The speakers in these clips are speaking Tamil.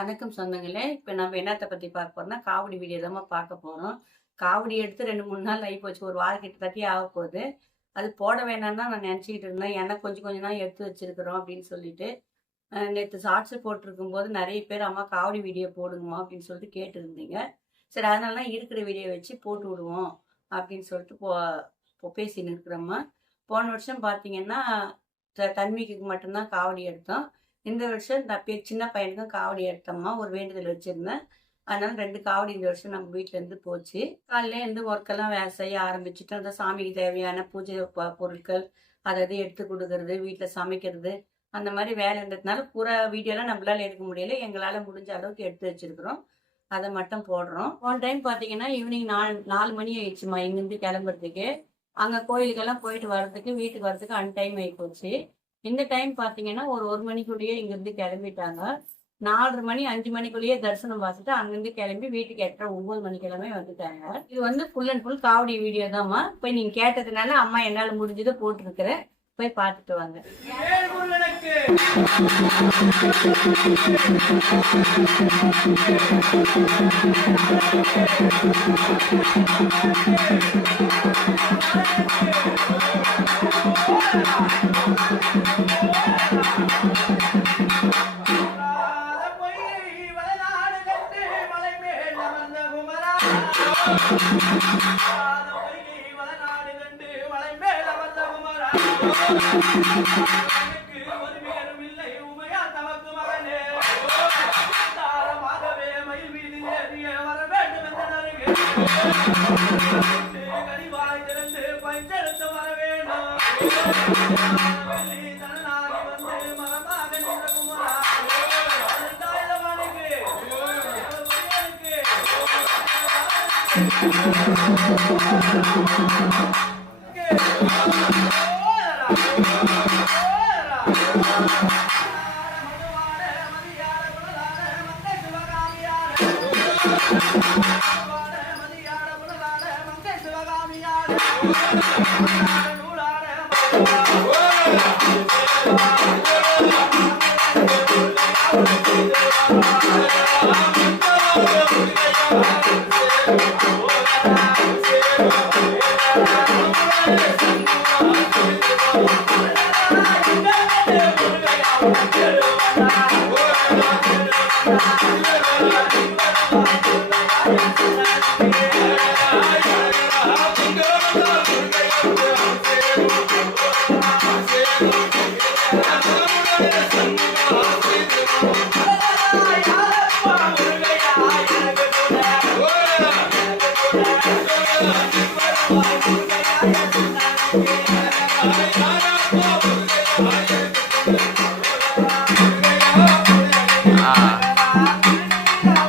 வணக்கம் சொந்தங்களே. இப்போ நம்ம என்னத்தை பற்றி பார்க்க போறோம்னா காவடி வீடியோ தான் பார்க்க போகிறோம். காவடி எடுத்து 2-3 நாள் ஆகி போச்சு, ஒரு வாரம் கிட்டத்தட்ட ஆக போகுது. அது போட வேணாம்னு தான் நான் நினச்சிக்கிட்டு இருந்தேன். ஏன்னா கொஞ்சம் கொஞ்சம் தான் எடுத்து வச்சிருக்கிறோம் அப்படின்னு சொல்லிட்டு நேற்று ஷார்ட்ஸு போட்டிருக்கும் போது நிறைய பேர் அம்மா காவடி வீடியோ போடுங்கம்மா அப்படின்னு சொல்லிட்டு கேட்டுருந்தீங்க. சரி, அதனால தான் இருக்கிற வீடியோ வச்சு போட்டு விடுவோம் அப்படின்னு சொல்லிட்டு பேசின்னு இருக்கிறோம்மா. போன வருஷம் பார்த்தீங்கன்னா தன்மைக்கு மட்டும்தான் காவடி எடுத்தோம். இந்த வருஷம் சின்ன பையனுக்கும் காவடி எடுத்தோம்மா, ஒரு வேண்டுதல் வச்சுருந்தேன். அதனால 2 காவடி இந்த வருஷம் நம்ம வீட்டிலேருந்து போச்சு. காலையில இருந்து ஒர்க்கெல்லாம் செய்ய ஆரம்பிச்சுட்டோம். அந்த சாமிக்கு தேவையான பூஜை பொருட்கள் அதாவது எடுத்து கொடுக்கறது, வீட்டில் சமைக்கிறது, அந்த மாதிரி வேலைன்றதுனால பூரா வீடியோலாம் நம்மளால எடுக்க முடியல. எங்களால் முடிஞ்ச அளவுக்கு எடுத்து வச்சுருக்குறோம். அதை மட்டும் போடுறோம். ஒன் டைம் பார்த்தீங்கன்னா ஈவினிங் 4 மணி ஆயிடுச்சுமா இங்கேருந்து கிளம்புறதுக்கு. அங்கே கோயிலுக்கெல்லாம் போயிட்டு வர்றதுக்கு வீட்டுக்கு வர்றதுக்கு டைம் ஆகி போச்சு. இந்த டைம் பார்த்தீங்கன்னா ஒரு மணிக்குள்ளேயே இங்கேருந்து கிளம்பிட்டாங்க. 4:30 மணி 5 மணிக்குள்ளேயே தரிசனம் பார்த்துட்டு அங்கேருந்து கிளம்பி வீட்டுக்கு 8:30-9 மணிக்கிழமை வந்துட்டாங்க. இது full and full Kavadi video தான்மா. போய் நீங்கள் கேட்டதுனால அம்மா என்னால் முடிஞ்சதை போட்டிருக்கிறேன், போய் பார்த்துட்டு வாங்க.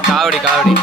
காவடி காவடி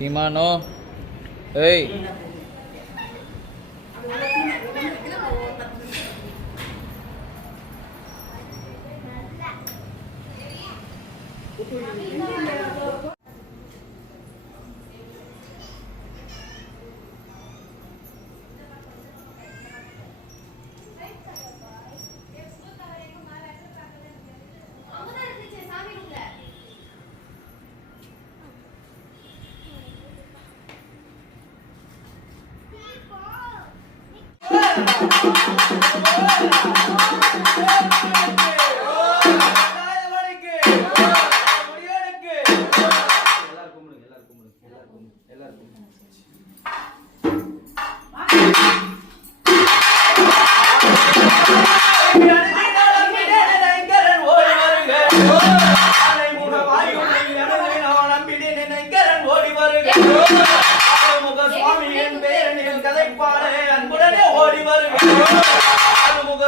Gimana? Hei.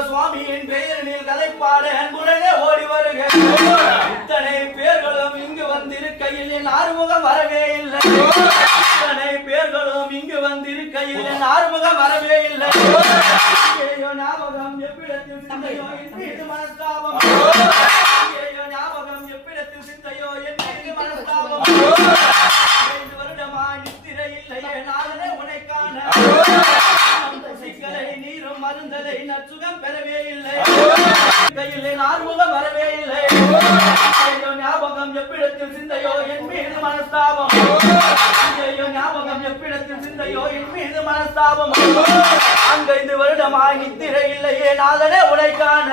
சுவாமியின் பெயரில் கதைப்பாடு அன்புடனே ஓடி வருக. இத்தனை பேர்களும் இங்கு வந்திருக்கையில் என் ஆறுமுகம் வரவே இல்லை. இத்தனை பேர்களும் இங்கு வந்திருக்கையில் என் ஆறுமுகம் வரவே இல்லை. ஞாபகம் எவ்விடத்தில் சிந்தையோ என் மீது மனஸ்தாபம். ஞாபகம் எவ்விடத்தில் சிந்தையோ என் மீது மனஸ்தாபம். 5 வருடமா நித்திரை இல்லையே நாளே உனை காண. சிக்கலை நீரும் மருந்தலை நற்சுகம் பெறவே இல்லை. கையில் என் ஆறுமுகம் வரவே இல்லை. ஞாபகம் எவ்விடத்தில் சிந்தையோ என் மீது மனஸ்தாபம். ஞாபகம் எவ்விடத்தில் சிந்தையோ என் மீது மனஸ்தாபம். 5 வருடமாய் நித்திரை இல்லையே நாதனே உனை காண.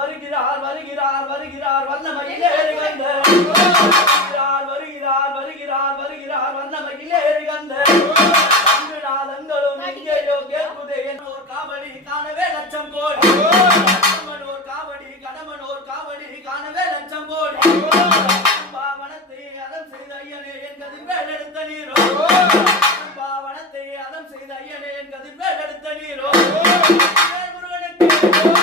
வருகிறார் வருகிறார் வருகிறார் வண்ணமயிலே வந்த. வருகிறார் வருகிறார் வருகிறார் வண்ணமயிலே வந்த. நாதங்களும் இங்கேயோ கேட்புதே என்னோர் காவடி காணவே லட்சம் கோடி. கடமனோர் காவடி கடமனோர் காவடி காணவே லட்சம் கோடி. பாவனத்தை அதம் செய்த ஐயனே என் கதிர்வேல் எடுத்த நீரோ. பாவனத்தை அதம் செய்த ஐயனே என் கதிர்வேல் எடுத்த நீரோ. முருகனுக்கு